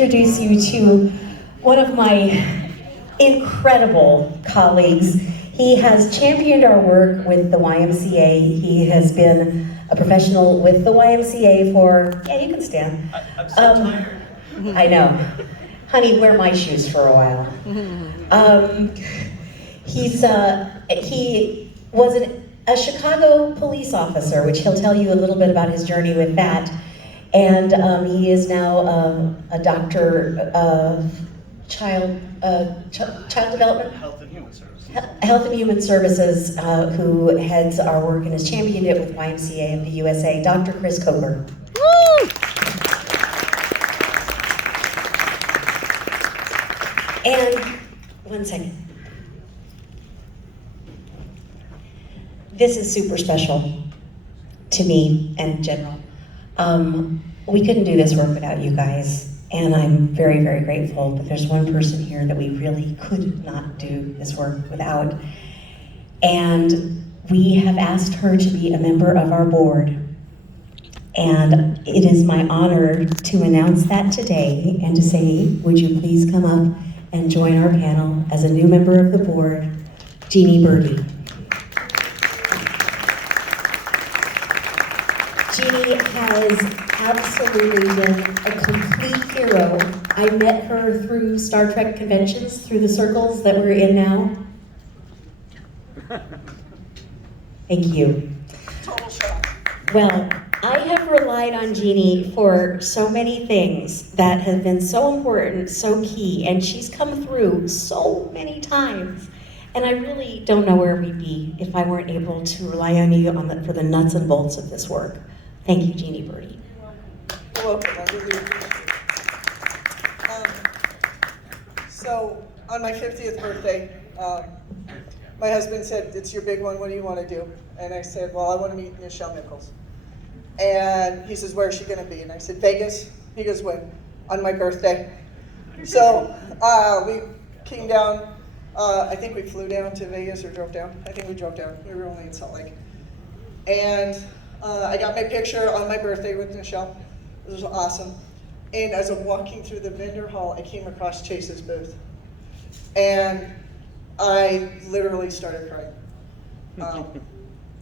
Introduce you to one of my incredible colleagues. He has championed our work with the YMCA. He has been a professional with the YMCA for, yeah, you can stand. I'm so tired. I know. Honey, wear my shoes for a while. He was a Chicago police officer, which he'll tell you a little bit about his journey with that. And he is now a doctor of child development, Health and Human Services. Health and Human Services, who heads our work and has championed it with YMCA of the USA, Dr. Chris Coker. Woo! And one second. This is super special to me and in general. We couldn't do this work without you guys, and I'm very, very grateful, but there's one person here that we really could not do this work without. And we have asked her to be a member of our board. And it is my honor to announce that today and to say, would you please come up and join our panel as a new member of the board, Jeannie Birdie. Jeannie has absolutely been a complete hero. I met her through Star Trek conventions, through the circles that we're in now. Thank you. Total shock. Well, I have relied on Jeannie for so many things that have been so important, so key, and she's come through so many times. And I really don't know where we'd be if I weren't able to rely on you for the nuts and bolts of this work. Thank you, Jeannie Birdie. You're welcome. I really appreciate it. So, on my 50th birthday, my husband said, "It's your big one, what do you want to do?" And I said, "Well, I want to meet Nichelle Nichols." And he says, "Where is she going to be?" And I said, "Vegas." He goes, "When?" "On my birthday." So, we came down, I think we flew down to Vegas or drove down. I think we drove down. We were only in Salt Lake. And I got my picture on my birthday with Nichelle. It was awesome. And as I'm walking through the vendor hall, I came across Chase's booth. And I literally started crying.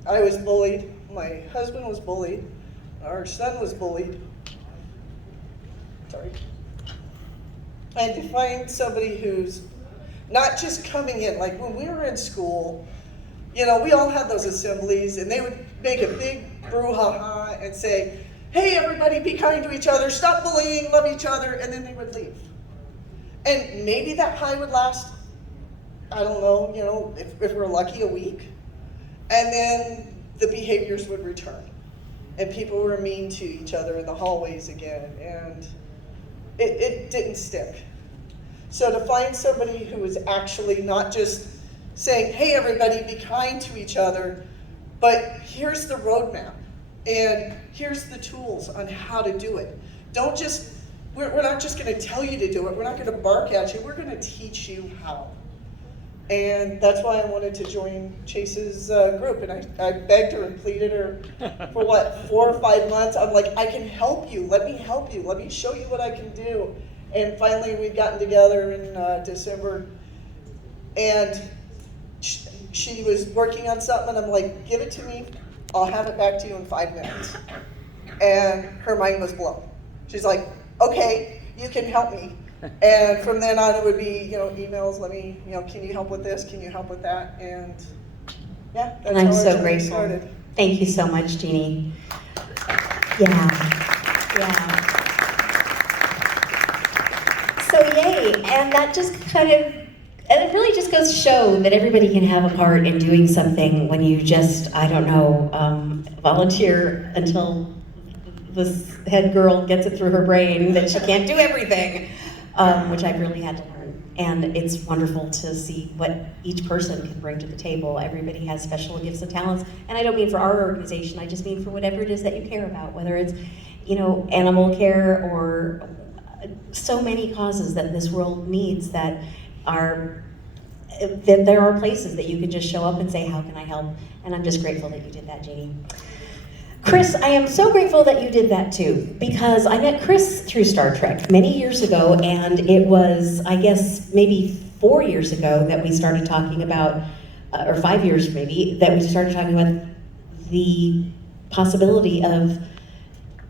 I was bullied. My husband was bullied. Our son was bullied. Sorry. And to find somebody who's not just coming in, like when we were in school, you know, we all had those assemblies, and they would make a big brouhaha and say, "Hey, everybody, be kind to each other, stop bullying, love each other," and then they would leave. And maybe that high would last, I don't know, you know, if we're lucky, a week. And then the behaviors would return. And people were mean to each other in the hallways again, and it didn't stick. So to find somebody who was actually not just saying, "Hey, everybody, be kind to each other," but here's the roadmap, and here's the tools on how to do it. Don't just, we're not just gonna tell you to do it, we're not gonna bark at you, we're gonna teach you how. And that's why I wanted to join Chase's group, and I begged her and pleaded her for what, 4 or 5 months. I'm like, "I can help you, let me help you, let me show you what I can do." And finally we'd gotten together in December, and she was working on something, and I'm like, "Give it to me, I'll have it back to you in 5 minutes. And her mind was blown. She's like, "Okay, you can help me." And from then on, it would be, you know, emails, let me, you know, "Can you help with this? Can you help with that?" And yeah, that's And I'm how our so journey grateful. started. Thank you so much, Jeannie. Yeah. So yay, and that just kind of, and it really just goes to show that everybody can have a part in doing something when you just, I don't know, volunteer until this head girl gets it through her brain that she can't do everything, which I've really had to learn. And it's wonderful to see what each person can bring to the table. Everybody has special gifts and talents, and I don't mean for our organization, I just mean for whatever it is that you care about, whether it's, you know, animal care or so many causes that this world needs that there are places that you can just show up and say, "How can I help?" And I'm just grateful that you did that, Jeannie. Chris, I am so grateful that you did that too, because I met Chris through Star Trek many years ago, and it was, I guess, maybe 4 years ago that we started talking about, or 5 years maybe, that we started talking about the possibility of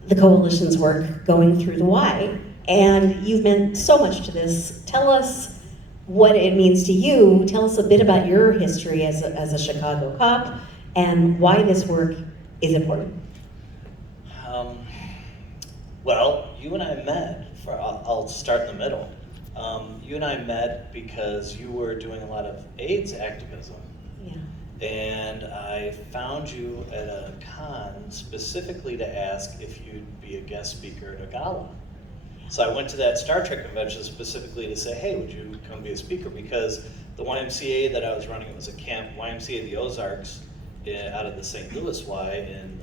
the coalition's work going through the Y. And you've meant so much to this. Tell us what it means to you. Tell us a bit about your history as a Chicago cop and why this work is important. Well, you and I met, I'll start in the middle. You and I met because you were doing a lot of AIDS activism. Yeah. And I found you at a con specifically to ask if you'd be a guest speaker at a gala. So I went to that Star Trek convention specifically to say, hey, would you come be a speaker? Because the YMCA that I was running, it was a camp, YMCA of the Ozarks, out of the St. Louis Y in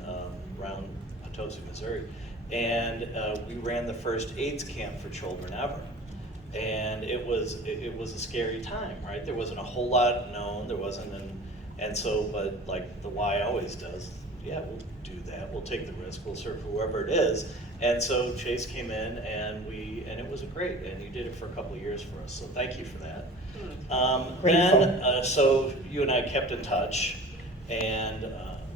around Potosi, Missouri. And we ran the first AIDS camp for children ever. And it was a scary time, right? There wasn't a whole lot known, there wasn't and so, but like the Y always does, yeah, we'll do that, we'll take the risk, we'll serve whoever it is. And so Chase came in and it was great, and you did it for a couple of years for us, so thank you for that. So you and I kept in touch, and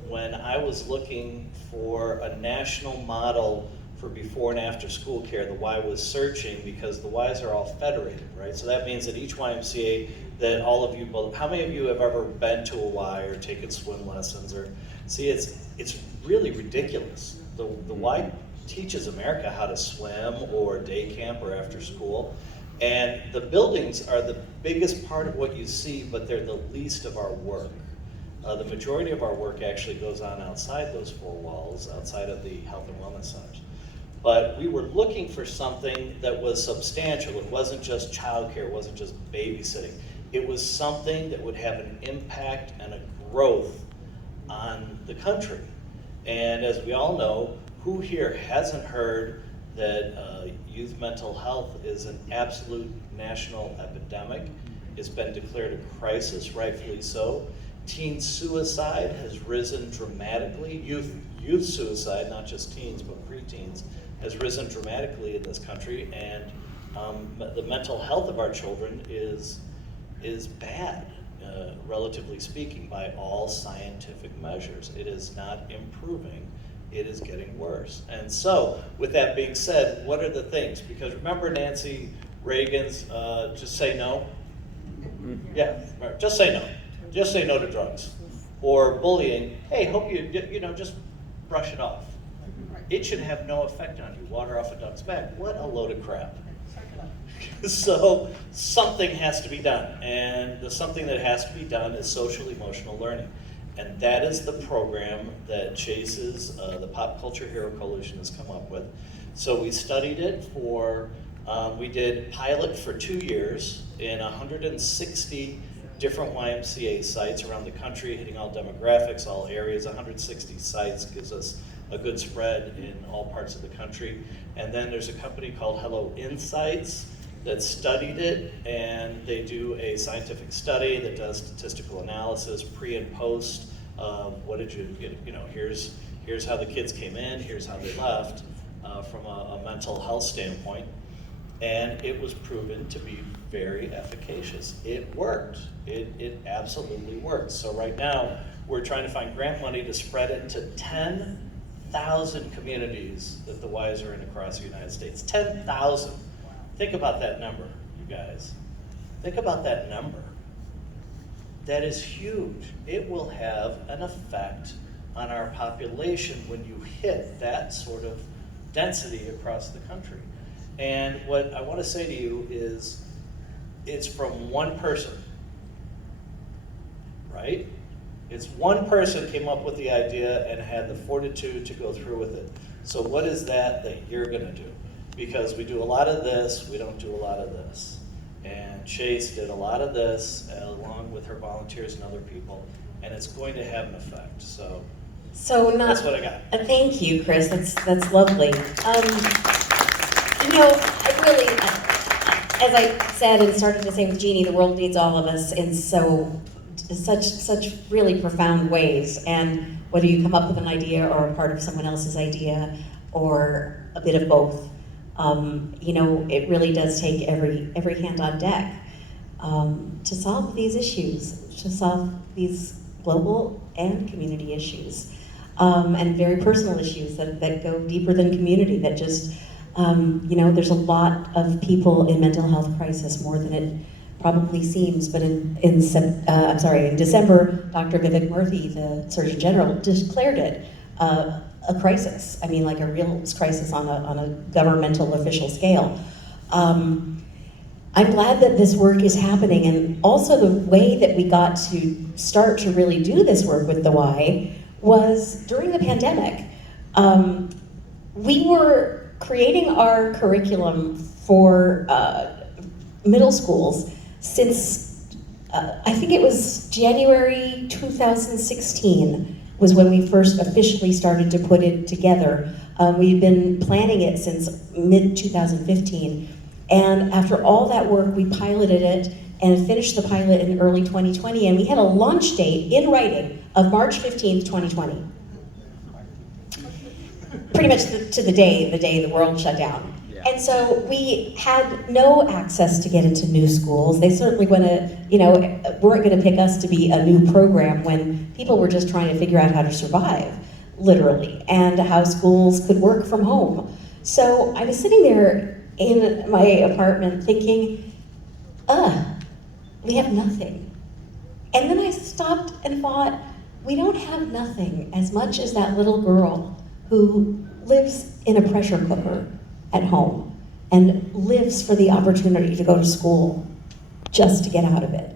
when I was looking for a national model for before and after school care, the Y was searching because the Ys are all federated, right? So that means that each YMCA, that all of you, how many of you have ever been to a Y or taken swim lessons or, see, it's really ridiculous. The Y teaches America how to swim or day camp or after school. And the buildings are the biggest part of what you see, but they're the least of our work. The majority of our work actually goes on outside those four walls, outside of the health and wellness centers. But we were looking for something that was substantial. It wasn't just childcare, it wasn't just babysitting. It was something that would have an impact and a growth on the country. And as we all know, who here hasn't heard that youth mental health is an absolute national epidemic? It's been declared a crisis, rightfully so. Teen suicide has risen dramatically. Youth suicide, not just teens, but preteens, has risen dramatically in this country, and the mental health of our children is bad, relatively speaking, by all scientific measures. It is not improving, it is getting worse. And so, with that being said, what are the things? Because remember Nancy Reagan's just say no? Yeah, just say no. Just say no to drugs. Or bullying, hey, hope you just brush it off. It should have no effect on you. Water off a duck's back. What a load of crap. So something has to be done. And the something that has to be done is social emotional learning. And that is the program that Chase's, the Pop Culture Hero Coalition has come up with. So we studied it we did pilot for 2 years in 160 different YMCA sites around the country, hitting all demographics, all areas. 160 sites gives us a good spread in all parts of the country. And then there's a company called Hello Insights that studied it, and they do a scientific study that does statistical analysis, pre and post of what did you get, here's how the kids came in, here's how they left from a mental health standpoint. And it was proven to be very efficacious. It worked. It absolutely worked. So right now, we're trying to find grant money to spread it to 10,000 communities that the Ys are in across the United States. 10,000. Think about that number, you guys. Think about that number. That is huge. It will have an effect on our population when you hit that sort of density across the country. And what I want to say to you is, it's from one person, right? It's one person came up with the idea and had the fortitude to go through with it. So what is that you're going to do? Because we do a lot of this, we don't do a lot of this. And Chase did a lot of this along with her volunteers and other people, and it's going to have an effect. So that's what I got. Thank you, Chris. That's lovely. I really, as I said and started to say with Jeannie, the world needs all of us, and so to such really profound ways. And whether you come up with an idea or a part of someone else's idea or a bit of both, you know, it really does take every hand on deck to solve these issues, to solve these global and community issues, and very personal issues that go deeper than community, that just, you know, there's a lot of people in mental health crisis, more than it probably seems, but in December, Dr. Vivek Murthy, the Surgeon General, declared it a crisis. I mean, like a real crisis on a governmental official scale. I'm glad that this work is happening, and also the way that we got to start to really do this work with the Y was during the pandemic. We were creating our curriculum for middle schools since, I think it was January 2016 was when we first officially started to put it together. We've been planning it since mid-2015. And after all that work, we piloted it and finished the pilot in early 2020, and we had a launch date in writing of March 15th, 2020. Pretty much to the day the world shut down. Yeah. And so we had no access to get into new schools. They certainly weren't gonna pick us to be a new program when people were just trying to figure out how to survive, literally, and how schools could work from home. So I was sitting there in my apartment thinking, we have nothing. And then I stopped and thought, we don't have nothing as much as that little girl who lives in a pressure cooker at home and lives for the opportunity to go to school just to get out of it,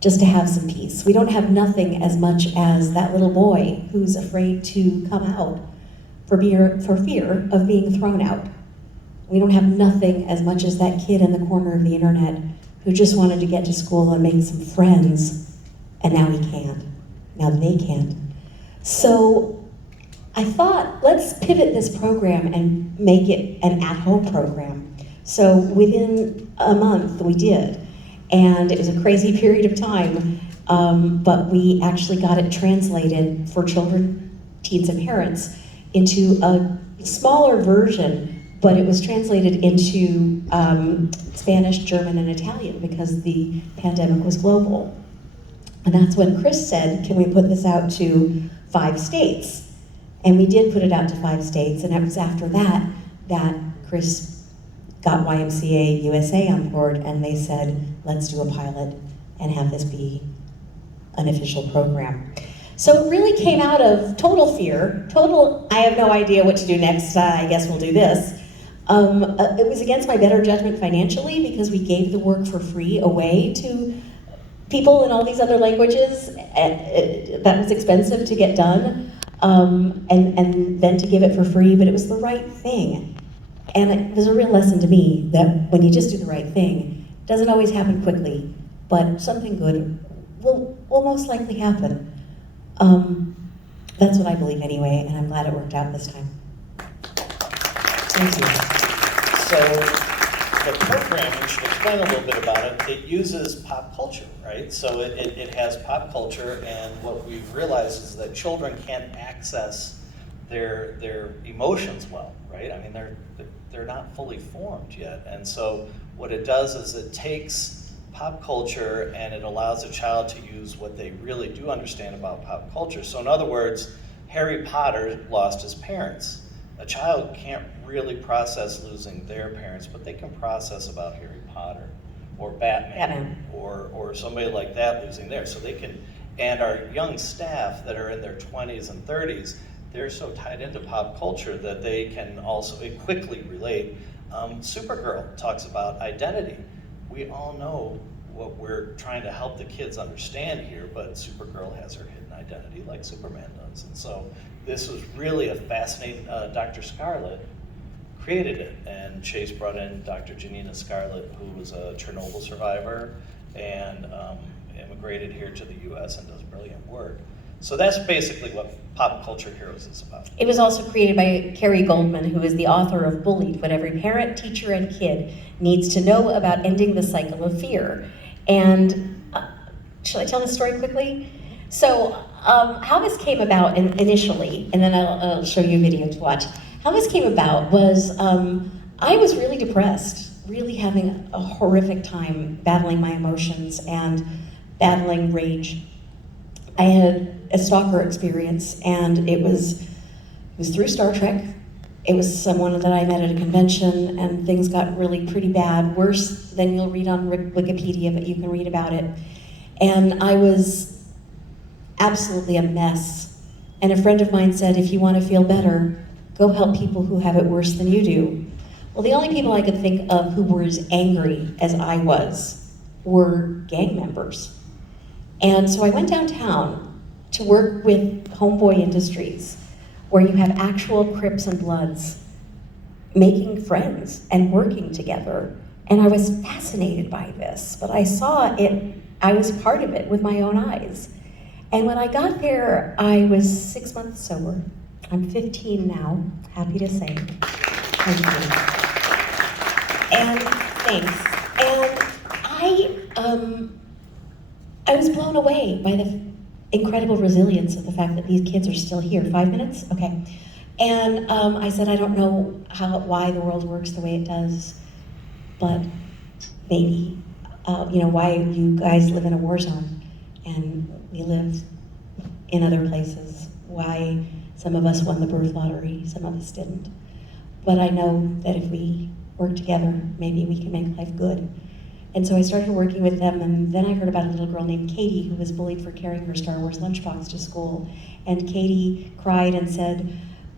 just to have some peace. We don't have nothing as much as that little boy who's afraid to come out for fear of being thrown out. We don't have nothing as much as that kid in the corner of the internet who just wanted to get to school and make some friends, and now he can't. Now they can't. So I thought, let's pivot this program and make it an at-home program. So within a month, we did. And it was a crazy period of time, but we actually got it translated for children, teens, and parents into a smaller version, but it was translated into Spanish, German, and Italian because the pandemic was global. And that's when Chris said, can we put this out to 5 states? And we did put it out to 5 states, and it was after that that Chris got YMCA USA on board, and they said, let's do a pilot and have this be an official program. So it really came out of total fear, I have no idea what to do next, I guess we'll do this. It was against my better judgment financially because we gave the work for free away to people in all these other languages. That was expensive to get done, and then to give it for free, but it was the right thing. And it was a real lesson to me that when you just do the right thing, it doesn't always happen quickly, but something good will most likely happen. That's what I believe anyway, and I'm glad it worked out this time. Thank you. So the program, we should explain a little bit about it. It uses pop culture, right? So it has pop culture, and what we've realized is that children can't access their emotions well, right? I mean, they're not fully formed yet. And so what it does is it takes pop culture and it allows a child to use what they really do understand about pop culture. So in other words, Harry Potter lost his parents. A child can't really process losing their parents, but they can process about Harry Potter or Batman. Or somebody like that losing theirs. So they can, and our young staff that are in their 20s and 30s, they're so tied into pop culture that they can also quickly relate. Supergirl talks about identity. We all know what we're trying to help the kids understand here, but Supergirl has her hidden identity like Superman does. And so this was really a fascinating, Dr. Scarlett created it, and Chase brought in Dr. Janina Scarlett, who was a Chernobyl survivor and immigrated here to the US and does brilliant work. So that's basically what Pop Culture Heroes is about. It was also created by Carrie Goldman, who is the author of Bullied, What Every Parent, Teacher, and Kid Needs to Know About Ending the Cycle of Fear. And Shall I tell the story quickly? So, how this came about initially, and then I'll show you a video to watch. How this came about was I was really depressed, really having a horrific time battling my emotions and battling rage. I had a stalker experience, and it was through Star Trek. It was someone that I met at a convention, and things got really pretty bad, worse than you'll read on Wikipedia, but you can read about it. And I was absolutely a mess. And a friend of mine said, if you want to feel better, go help people who have it worse than you do. Well, the only people I could think of who were as angry as I was were gang members. And so I went downtown to work with Homeboy Industries, where you have actual Crips and Bloods making friends and working together. And I was fascinated by this, but I saw it, I was part of it with my own eyes. And when I got there, I was 6 months sober. I'm 15 now, happy to say. Thank you. And thanks. And I was blown away by the incredible resilience of the fact that these kids are still here. 5 minutes? Okay. And I said, I don't know why the world works the way it does, but maybe, why you guys live in a war zone and we live in other places. Why some of us won the birth lottery, some of us didn't. But I know that if we work together, maybe we can make life good. And so I started working with them, and then I heard about a little girl named Katie who was bullied for carrying her Star Wars lunchbox to school. And Katie cried and said,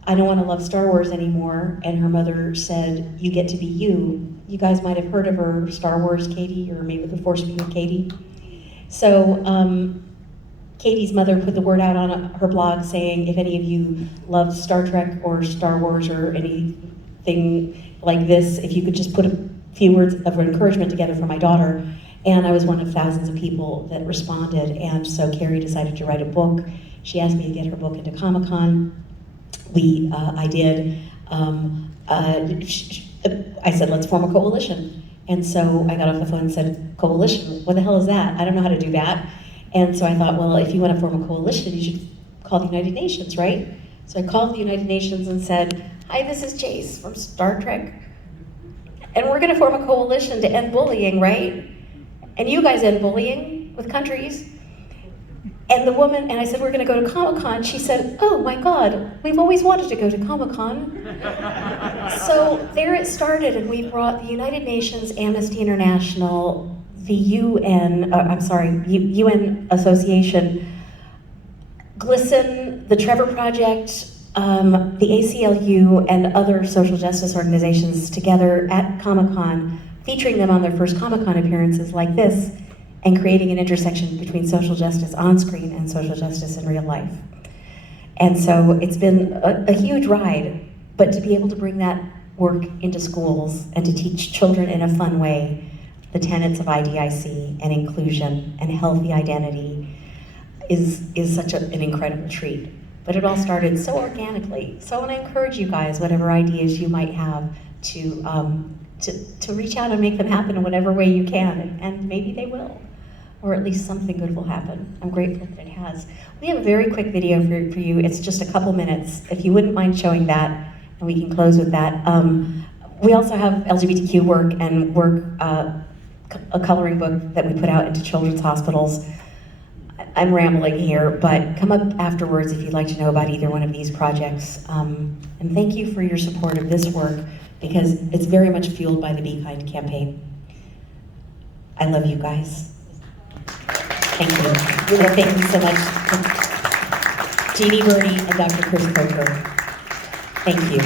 I don't want to love Star Wars anymore. And her mother said, you get to be you. You guys might have heard of her, Star Wars Katie, or maybe The Force Be with Katie. So Katie's mother put the word out on her blog saying, if any of you love Star Trek or Star Wars or anything like this, if you could just put a few words of encouragement together for my daughter. And I was one of thousands of people that responded. And so Carrie decided to write a book. She asked me to get her book into Comic-Con. I did. I said, let's form a coalition. And so I got off the phone and said, coalition? What the hell is that? I don't know how to do that. And so I thought, well, if you want to form a coalition, you should call the United Nations, right? So I called the United Nations and said, hi, this is Jace from Star Trek. And we're gonna form a coalition to end bullying, right? And you guys end bullying with countries. And the woman, and I said, we're gonna go to Comic-Con. She said, oh my God, we've always wanted to go to Comic-Con. So there it started, and we brought the United Nations, Amnesty International, the UN Association, GLSEN, the Trevor Project, the ACLU, and other social justice organizations together at Comic-Con, featuring them on their first Comic-Con appearances like this, and creating an intersection between social justice on screen and social justice in real life. And so it's been a huge ride, but to be able to bring that work into schools and to teach children in a fun way the tenets of IDIC and inclusion and healthy identity is such an incredible treat. But it all started so organically. So I want to encourage you guys, whatever ideas you might have, to reach out and make them happen in whatever way you can, and maybe they will, or at least something good will happen. I'm grateful that it has. We have a very quick video for you. It's just a couple minutes. If you wouldn't mind showing that, and we can close with that. We also have LGBTQ work and a coloring book that we put out into children's hospitals. I'm rambling here, but come up afterwards if you'd like to know about either one of these projects. And thank you for your support of this work, because it's very much fueled by the Be Kind campaign. I love you guys. Thank you. And thank you so much to Jeannie Burney and Dr. Chris Croker. Thank you.